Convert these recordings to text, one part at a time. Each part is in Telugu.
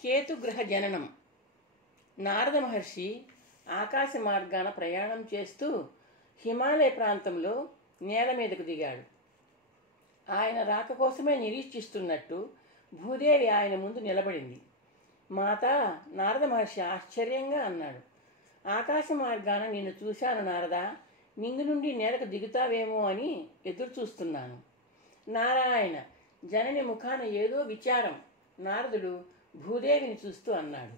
కేతుగ్రహ జననం. నారద మహర్షి ఆకాశ మార్గాన ప్రయాణం చేస్తూ హిమాలయ ప్రాంతంలో నేల మీదకు దిగాడు. ఆయన రాక కోసమే నిరీక్షిస్తున్నట్టు భూదేవి ఆయన ముందు నిలబడింది. మాత, నారద మహర్షి ఆశ్చర్యంగా అన్నాడు. ఆకాశ మార్గాన నిన్ను చూశాను నారద, నింగు నుండి నేలకు దిగుతావేమో అని ఎదురు చూస్తున్నాను. నారాయణ, జనని ముఖాన ఏదో విచారం. నారదుడు భూదేవిని చూస్తూ అన్నాడు.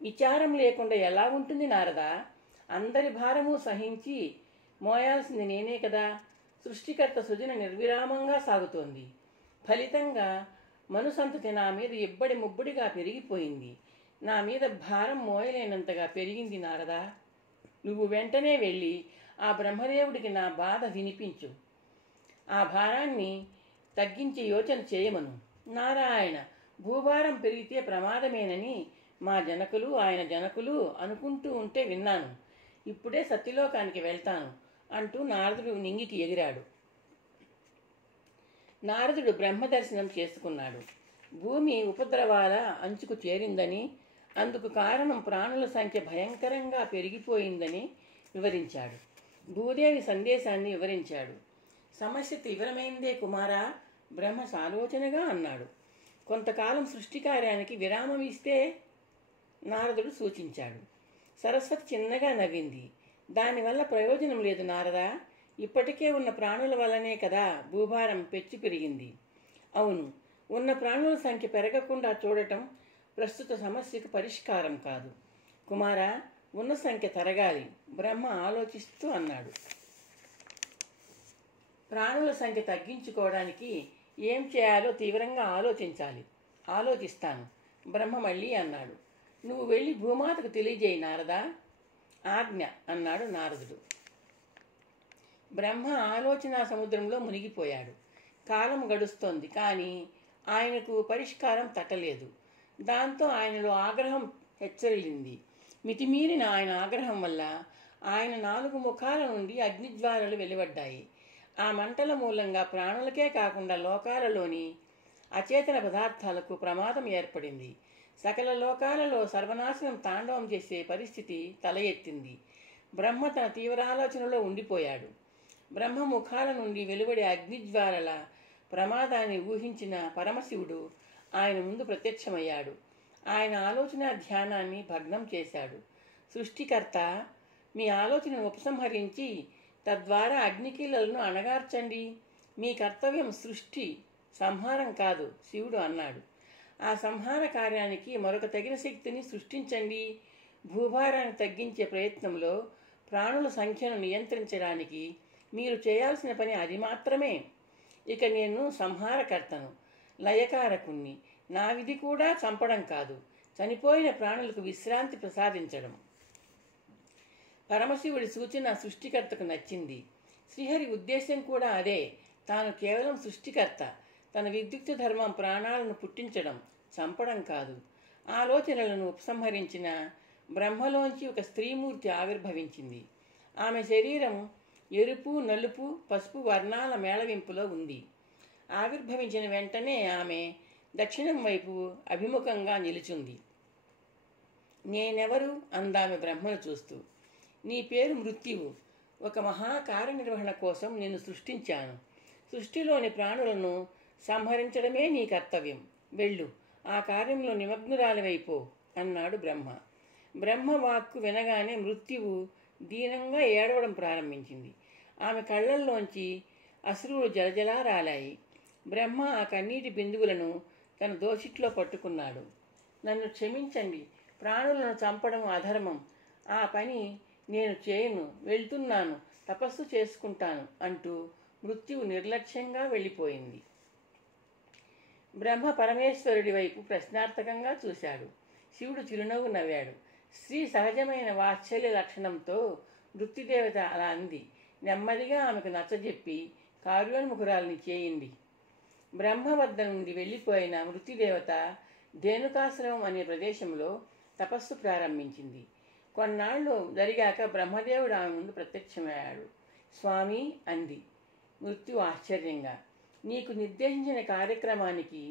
విచారం లేకుండా ఎలా ఉంటుంది నారదా? అందరి భారము సహించి మోయాల్సింది నేనే కదా. సృష్టికర్త సృజన నిర్విరామంగా సాగుతోంది. ఫలితంగా మనుసంతతి నా మీద ఇబ్బడి ముబ్బడిగా పెరిగిపోయింది. నా మీద భారం మోయలేనంతగా పెరిగింది నారదా. నువ్వు వెంటనే వెళ్ళి ఆ బ్రహ్మదేవుడికి నా బాధ వినిపించు. ఆ భారాన్ని తగ్గించి యోచన చేయమను. నారాయణ, భూభారం పెరిగితే ప్రమాదమేనని మా జనకులు, ఆయన జనకులు అనుకుంటూ ఉంటే విన్నాను. ఇప్పుడే సత్యలోకానికి వెళ్తాను అంటూ నారదుడు నింగికి ఎగిరాడు. నారదుడు బ్రహ్మదర్శనం చేసుకున్నాడు. భూమి ఉపద్రవాల అంచుకు చేరిందని, అందుకు కారణం ప్రాణుల సంఖ్య భయంకరంగా పెరిగిపోయిందని వివరించాడు. భూదేవి సందేశాన్ని వివరించాడు. సమస్య తీవ్రమైందే కుమారా, బ్రహ్మ సాలోచనగా అన్నాడు. కొంతకాలం సృష్టి కార్యానికి విరామం ఇస్తే నారదుడు సూచించాడు. సరస్వతి చిన్నగా నవ్వింది. దానివల్ల ప్రయోజనం లేదు నారదా. ఇప్పటికే ఉన్న ప్రాణుల వల్లనే కదా భూభారం పెచ్చు పెరిగింది. అవును, ఉన్న ప్రాణుల సంఖ్య పెరగకుండా చూడటం ప్రస్తుత సమస్యకు పరిష్కారం కాదు. కుమారా, ఉన్న సంఖ్య తరగాలి, బ్రహ్మ ఆలోచిస్తూ అన్నాడు. ప్రాణుల సంఖ్య తగ్గించుకోవడానికి ఏం చేయాలో తీవ్రంగా ఆలోచిస్తాను. బ్రహ్మ మళ్ళీ అన్నాడు. నువ్వు వెళ్ళి భూమాతకు తెలియజేయి నారదా. ఆజ్ఞ అన్నాడు నారదుడు. బ్రహ్మ ఆలోచన సముద్రంలో మునిగిపోయాడు. కాలం గడుస్తోంది, కానీ ఆయనకు పరిష్కారం తట్టలేదు. దాంతో ఆయనలో ఆగ్రహం హెచ్చరిల్లింది. మితిమీరిన ఆయన ఆగ్రహం వల్ల ఆయన 4 ముఖాల నుండి అగ్నిజ్వాలలు వెలువడ్డాయి. ఆ మంటల మూలంగా ప్రాణులకే కాకుండా లోకాలలోని అచేతన పదార్థాలకు ప్రమాదం ఏర్పడింది. సకల లోకాలలో సర్వనాశనం తాండవం చేసే పరిస్థితి తల ఎత్తింది. బ్రహ్మ తన తీవ్రాలోచనలో ఉండిపోయాడు. బ్రహ్మ ముఖాల నుండి వెలువడే అగ్నిజ్వాలల ప్రమాదాన్ని ఊహించిన పరమశివుడు ఆయన ముందు ప్రత్యక్షమయ్యాడు. ఆయన ఆలోచన ధ్యానాన్ని భగ్నం చేశాడు. సృష్టికర్త, మీ ఆలోచనను ఉపసంహరించి తద్వారా అగ్నికీలలను అణగార్చండి. మీ కర్తవ్యం సృష్టి, సంహారం కాదు, శివుడు అన్నాడు. ఆ సంహార కార్యానికి మరొక తగిన శక్తిని సృష్టించండి. భూభారాన్ని తగ్గించే ప్రయత్నంలో ప్రాణుల సంఖ్యను నియంత్రించడానికి మీరు చేయాల్సిన పని అది మాత్రమే. ఇక నేను సంహారకర్తను, లయకారకుణ్ణి. నా విధి కూడా చంపడం కాదు, చనిపోయిన ప్రాణులకు విశ్రాంతి ప్రసాదించడం. పరమశివుడి సూచన సృష్టికర్తకు నచ్చింది. శ్రీహరి ఉద్దేశం కూడా అదే. తాను కేవలం సృష్టికర్త. తన విద్యుక్త ధర్మం ప్రాణాలను పుట్టించడం, చంపడం కాదు. ఆలోచనలను ఉపసంహరించిన బ్రహ్మలోంచి ఒక స్త్రీమూర్తి ఆవిర్భవించింది. ఆమె శరీరం ఎరుపు, నలుపు, పసుపు వర్ణాల మేళవింపులో ఉంది. ఆవిర్భవించిన వెంటనే ఆమె దక్షిణం వైపు అభిముఖంగా నిలుచుంది. నేనెవరు అందామె బ్రహ్మను చూస్తూ. నీ పేరు మృత్యువు. ఒక మహాకార్యనిర్వహణ కోసం నిన్ను సృష్టించాను. సృష్టిలోని ప్రాణులను సంహరించడమే నీ కర్తవ్యం. వెళ్ళు, ఆ కార్యంలో నిమగ్నురాలివైపో అన్నాడు బ్రహ్మ. బ్రహ్మ వాక్కు వినగానే మృత్యువు దీనంగా ఏడవడం ప్రారంభించింది. ఆమె కళ్ళల్లోంచి అశ్రువులు జలజలా రాలాయి. బ్రహ్మ ఆ కన్నీటి బిందువులను తన దోసిట్లో పట్టుకున్నాడు. నన్ను క్షమించండి, ప్రాణులను చంపడం అధర్మం. ఆ పని నేను చేయను, వెళ్తున్నాను, తపస్సు చేసుకుంటాను అంటూ మృత్యువు నిర్లక్ష్యంగా వెళ్ళిపోయింది. బ్రహ్మ పరమేశ్వరుడి వైపు ప్రశ్నార్థకంగా చూశాడు. శివుడు చిరునవ్వు నవ్వాడు. స్త్రీ సహజమైన వాత్సల్య లక్షణంతో మృత్యుదేవత అలా అంది. నెమ్మదిగా ఆమెకు నచ్చజెప్పి కార్యోన్ముఖురాల్ని చేయండి. బ్రహ్మ వద్ద నుండి వెళ్ళిపోయిన మృత్యుదేవత ధేనుకాశ్రమం అనే ప్రదేశంలో తపస్సు ప్రారంభించింది. కొన్నాళ్ళు జరిగాక బ్రహ్మదేవుడు ఆమె ముందు ప్రత్యక్షమయ్యాడు. స్వామి అంది మృత్యు ఆశ్చర్యంగా. నీకు నిర్దేశించిన కార్యక్రమానికి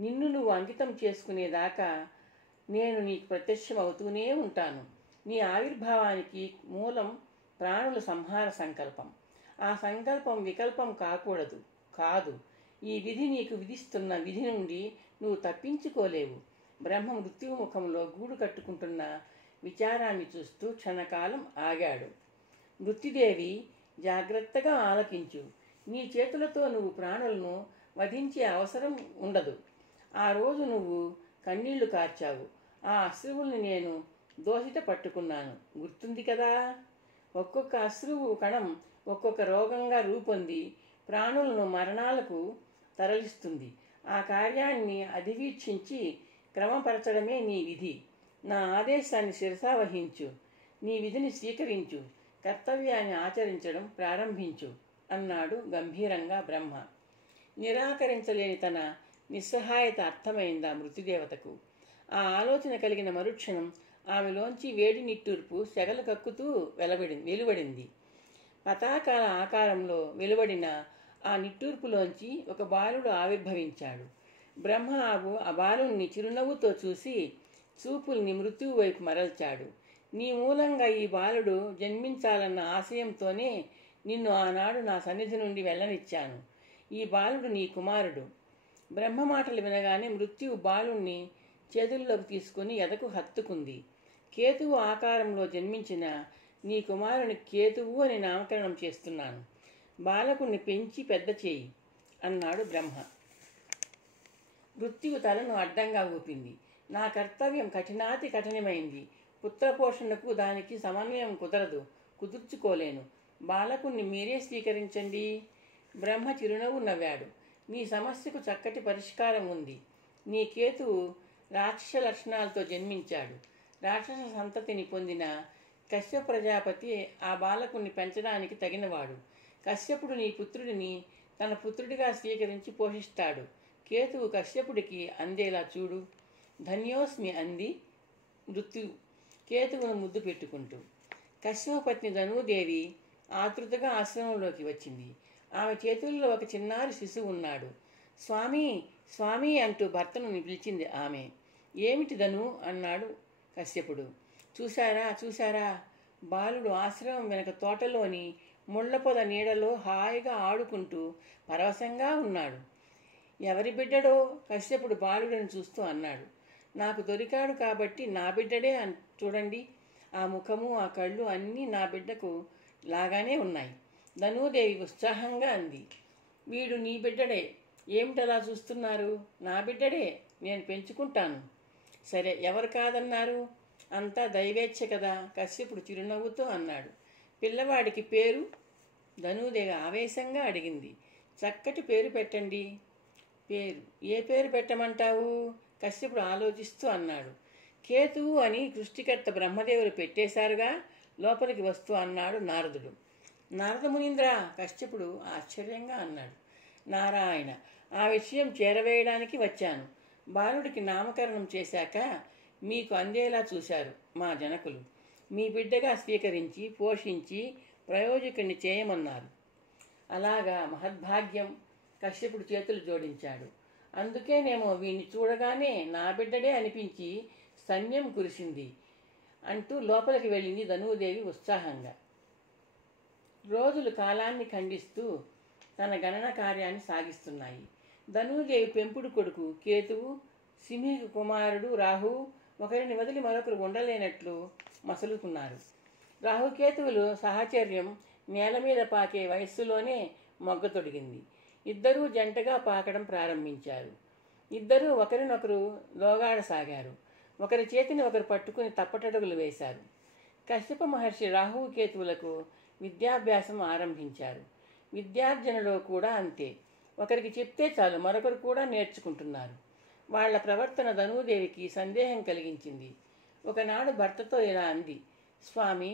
నిన్ను నువ్వు అంకితం చేసుకునేదాకా నేను నీకు ప్రత్యక్షం అవుతూనే ఉంటాను. నీ ఆవిర్భావానికి మూలం ప్రాణుల సంహార సంకల్పం. ఆ సంకల్పం వికల్పం కాకూడదు. కాదు, ఈ విధి నీకు విధిస్తున్న విధి నుండి నువ్వు తప్పించుకోలేవు. బ్రహ్మ మృత్యువు ముఖంలో గూడు కట్టుకుంటున్న విచారాన్ని చూస్తూ క్షణకాలం ఆగాడు. మృత్యుదేవి, జాగ్రత్తగా ఆలకించు. నీ చేతులతో నువ్వు ప్రాణులను వధించే అవసరం ఉండదు. ఆ రోజు నువ్వు కన్నీళ్లు కార్చావు. ఆ అశ్రువుల్ని నేను దోసిట పట్టుకున్నాను, గుర్తుంది కదా? ఒక్కొక్క అశ్రువు కణం ఒక్కొక్క రోగంగా రూపొంది ప్రాణులను మరణాలకు తరలిస్తుంది. ఆ కార్యాన్ని అధివీక్షించి క్రమపరచడమే నీ విధి. నా ఆదేశాన్ని శిరసావహించు. నీ విధిని స్వీకరించు. కర్తవ్యాన్ని ఆచరించడం ప్రారంభించు అన్నాడు గంభీరంగా బ్రహ్మ. నిరాకరించలేని తన నిస్సహాయత అర్థమైందా మృత్యుదేవతకు. ఆ ఆలోచన కలిగిన మరుక్షణం ఆమెలోంచి వేడి నిట్టూర్పు సెగలు కక్కుతూ వెలువడింది. పతాకాల ఆకారంలో వెలువడిన ఆ నిట్టూర్పులోంచి ఒక బాలుడు ఆవిర్భవించాడు. బ్రహ్మ ఆ బాలుణ్ణి చిరునవ్వుతో చూసి చూపుల్ని మృత్యువు వైపు మరల్చాడు. నీ మూలంగా ఈ బాలుడు జన్మించాలన్న ఆశయంతోనే నిన్ను ఆనాడు నా సన్నిధి నుండి వెళ్ళనిచ్చాను. ఈ బాలుడు నీ కుమారుడు. బ్రహ్మ మాటలు వినగానే మృత్యువు బాలుణ్ణి చేతుల్లోకి తీసుకుని ఎదకు హత్తుకుంది. కేతువు ఆకారంలో జన్మించిన నీ కుమారుని కేతువు అని నామకరణం చేస్తున్నాను. బాలకుణ్ణి పెంచి పెద్ద చేయి అన్నాడు బ్రహ్మ. మృత్యువు తలను అడ్డంగా ఊపింది. నా కర్తవ్యం కఠినాతి కఠినమైంది. పుత్రపోషణకు దానికి సమన్వయం కుదుర్చుకోలేను. బాలకుణ్ణి మీరే స్వీకరించండి. బ్రహ్మ చిరునవ్వు నవ్వాడు. నీ సమస్యకు చక్కటి పరిష్కారం ఉంది. నీ కేతువు రాక్షస లక్షణాలతో జన్మించాడు. రాక్షస సంతతిని పొందిన కశ్యప ప్రజాపతి ఆ బాలకుణ్ణి పెంచడానికి తగినవాడు. కశ్యపుడు నీ పుత్రుడిని తన పుత్రుడిగా స్వీకరించి పోషిస్తాడు. కేతువు కశ్యపుడికి అందేలా చూడు. ధన్యోస్మి అంది మృత్యు కేతువును ముద్దు పెట్టుకుంటూ. కశ్యపపత్ని ధనూదేవి ఆతృతగా ఆశ్రమంలోకి వచ్చింది. ఆమె చేతుల్లో ఒక చిన్నారి శిశువు ఉన్నాడు. స్వామి, స్వామి అంటూ భర్తను పిలిచింది ఆమె. ఏమిటి ధను అన్నాడు కశ్యపుడు. చూశారా బాలుడు ఆశ్రమం వెనక తోటలోని ముళ్లపొద నీడలో హాయిగా ఆడుకుంటూ పరవశంగా ఉన్నాడు. ఎవరి బిడ్డడో కశ్యపుడు బాలుడిని చూస్తూ అన్నాడు. నాకు దొరికాడు కాబట్టి నా బిడ్డడే చూడండి. ఆ ముఖము ఆ కళ్ళు అన్నీ నా బిడ్డకు లాగానే ఉన్నాయి. ధనూదేవి ఉత్సాహంగా అంది. వీడు నీ బిడ్డడే. ఏమిటలా చూస్తున్నారు? నా బిడ్డడే, నేను పెంచుకుంటాను. సరే, ఎవరు కాదన్నారు? అంతా దైవేచ్ఛ కదా కశ్యపుడు చిరునవ్వుతో అన్నాడు. పిల్లవాడికి పేరు? ధనూదేవి ఆవేశంగా అడిగింది. చక్కటి పేరు పెట్టండి. పేరు? ఏ పేరు పెట్టమంటావు? కశ్యపుడు ఆలోచిస్తూ అన్నాడు. కేతువు అని సృష్టికర్త బ్రహ్మదేవులు పెట్టేశారుగా, లోపలికి వస్తూ అన్నాడు నారదుడు. నారద మునీంద్ర, కశ్యపుడు ఆశ్చర్యంగా అన్నాడు. నారాయణ, ఆ విషయం చేరవేయడానికి వచ్చాను. బాలుడికి నామకరణం చేశాక మీకు అందేలా చూశారు మా జనకులు. మీ బిడ్డగా స్వీకరించి పోషించి ప్రయోజకుడిని చేయమన్నారు. అలాగా, మహద్భాగ్యం. కశ్యపుడు చేతులు జోడించాడు. అందుకేనేమో వీణ్ణి చూడగానే నా బిడ్డడే అనిపించి సైన్యం కురిసింది అంటూ లోపలికి వెళ్ళింది ధనూదేవి ఉత్సాహంగా. రోజులు కాలాన్ని ఖండిస్తూ తన గణన కార్యాన్ని సాగిస్తున్నాయి. ధనూదేవి పెంపుడు కొడుకు కేతువు, సింహిక కుమారుడు రాహువు ఒకరిని వదిలి మరొకరు ఉండలేనట్లు మసలుకున్నారు. రాహుకేతువులు సహచర్యం నేల మీద పాకే వయస్సులోనే మొగ్గతొడిగింది. ఇద్దరూ జంటగా పాకడం ప్రారంభించారు. ఇద్దరూ ఒకరినొకరు లోగాడసాగారు. ఒకరి చేతిని ఒకరు పట్టుకుని తప్పటడుగులు వేశారు. కశ్యప మహర్షి రాహుకేతువులకు విద్యాభ్యాసం ఆరంభించారు. విద్యార్జనలో కూడా అంతే. ఒకరికి చెప్తే చాలు మరొకరు కూడా నేర్చుకుంటున్నారు. వాళ్ల ప్రవర్తన ధనూదేవికి సందేహం కలిగించింది. ఒకనాడు భర్తతో ఇలా అంది. స్వామి,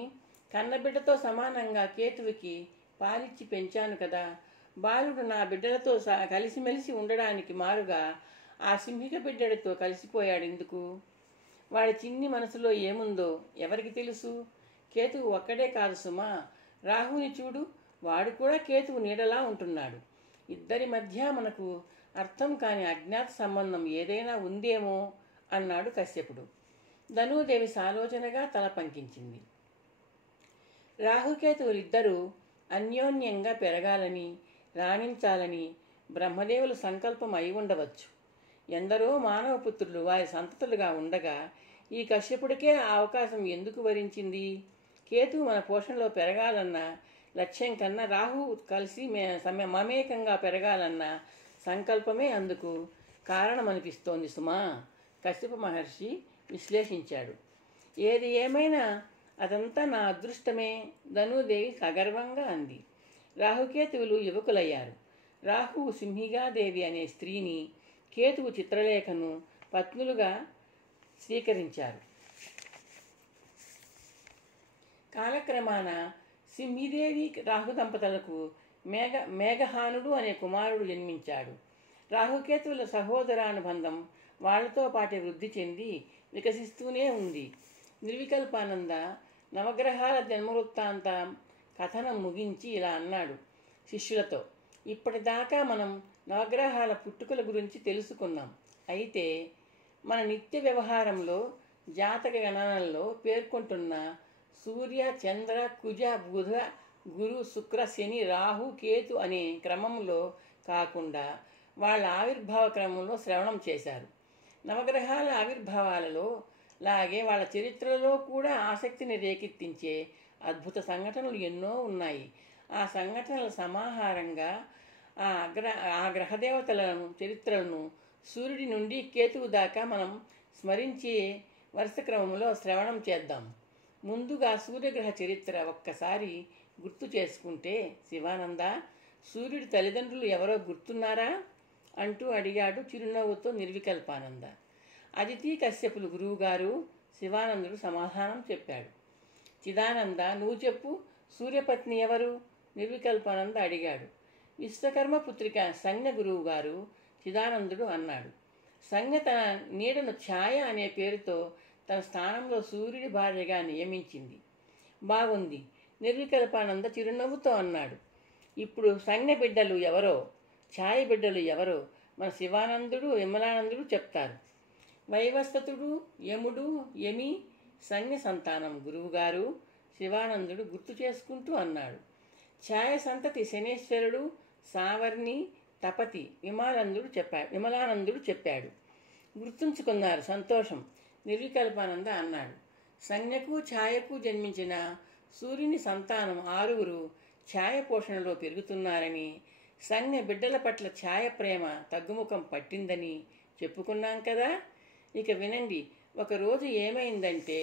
కన్నబిడ్డతో సమానంగా కేతువుకి పాలిచ్చి పెంచాను కదా. బాలుడు నా బిడ్డలతో కలిసిమెలిసి ఉండడానికి మారుగా ఆ సింహిక బిడ్డడితో కలిసిపోయాడు ఎందుకు? వాడి చిన్ని మనసులో ఏముందో ఎవరికి తెలుసు? కేతువు ఒక్కడే కాదు సుమా, రాహుని చూడు, వాడు కూడా కేతువు నీడలా ఉంటున్నాడు. ఇద్దరి మధ్య మనకు అర్థం కాని అజ్ఞాత సంబంధం ఏదైనా ఉందేమో అన్నాడు కశ్యపుడు. ధనూదేవి సాలోచనగా తల పంకించింది. రాహుకేతువులిద్దరూ అన్యోన్యంగా పెరగాలని, రాణించాలని బ్రహ్మదేవుల సంకల్పం అయి ఉండవచ్చు. ఎందరో మానవపుత్రులు వారి సంతతులుగా ఉండగా ఈ కశ్యపుడికే ఆ అవకాశం ఎందుకు వరించింది? కేతువు మన పోషణలో పెరగాలన్న లక్ష్యం కన్నా రాహు కలిసి మమేకంగా పెరగాలన్న సంకల్పమే అందుకు కారణమనిపిస్తోంది సుమా, కశ్యప మహర్షి విశ్లేషించాడు. ఏది ఏమైనా అదంతా నా అదృష్టమే, ధనూదేవి సగర్వంగా అంది. రాహుకేతువులు యువకులయ్యారు. రాహువు సింహిగాదేవి అనే స్త్రీని, కేతువు చిత్రలేఖను పత్నులుగా స్వీకరించారు. కాలక్రమాన సింహిదేవి రాహు దంపతులకు మేఘహానుడు అనే కుమారుడు జన్మించాడు. రాహుకేతువుల సహోదరానుబంధం వాళ్లతో పాటే వృద్ధి చెంది వికసిస్తూనే ఉంది. నిర్వికల్పానంద నవగ్రహాల జన్మవృత్తాంత కథనం ముగించి ఇలా అన్నాడు శిష్యులతో. ఇప్పటిదాకా మనం నవగ్రహాల పుట్టుకల గురించి తెలుసుకున్నాం. అయితే మన నిత్య వ్యవహారంలో జాతక గణనల్లో పేర్కొంటున్న సూర్య, చంద్ర, కుజ, బుధ, గురు, శుక్ర, శని, రాహు, కేతు అనే క్రమంలో కాకుండా వాళ్ళ ఆవిర్భావ క్రమంలో శ్రవణం చేశారు. నవగ్రహాల ఆవిర్భావాలలో లాగే వాళ్ళ చరిత్రలో కూడా ఆసక్తిని రేకెత్తించే అద్భుత సంఘటనలు ఎన్నో ఉన్నాయి. ఆ సంఘటనల సమాహారంగా ఆ గ్రహదేవతల చరిత్రలను సూర్యుడి నుండి కేతువు దాకా మనం స్మరించే వరుస క్రమంలో శ్రవణం చేద్దాం. ముందుగా సూర్యగ్రహ చరిత్ర ఒక్కసారి గుర్తు చేసుకుంటే, శివానంద, సూర్యుడి తల్లిదండ్రులు ఎవరో గుర్తున్నారా అంటూ అడిగాడు చిరునవ్వుతో నిర్వికల్పానంద. అదితి కశ్యపులు గురువుగారు, శివానందుడు సమాధానం చెప్పాడు. చిదానంద, నువ్వు చెప్పు, సూర్యపత్ని ఎవరు? నిర్వికల్పానంద అడిగాడు. విశ్వకర్మ పుత్రిక సంజ్ఞ గురువుగారు, చిదానందుడు అన్నాడు. సంజ్ఞ తన నీడను ఛాయ అనే పేరుతో తన స్థానంలో సూర్యుడి భార్యగా నియమించింది. బాగుంది, నిర్వికల్పానంద చిరునవ్వుతో అన్నాడు. ఇప్పుడు సంజ్ఞ బిడ్డలు ఎవరో, ఛాయ బిడ్డలు ఎవరో మన శివానందుడు, విమలానందుడు చెప్తారు. వైవస్వతుడు, యముడు, యమి సంజ్ఞ సంతానం గురువుగారు, శివానందుడు గుర్తు చేసుకుంటూ అన్నాడు. ఛాయ సంతతి శనేశ్వరుడు, సావర్ణి, తపతి విమలానందుడు చెప్పాడు. గుర్తుంచుకున్నారు, సంతోషం, నిర్వికల్పానంద అన్నాడు. సంజ్ఞకు ఛాయకు జన్మించిన సూర్యుని సంతానం 6 ఛాయ పోషణలో పెరుగుతున్నారని, సంజ్ఞ బిడ్డల పట్ల ఛాయ ప్రేమ తగ్గుముఖం పట్టిందని చెప్పుకున్నాం కదా. ఇక వినండి. ఒకరోజు ఏమైందంటే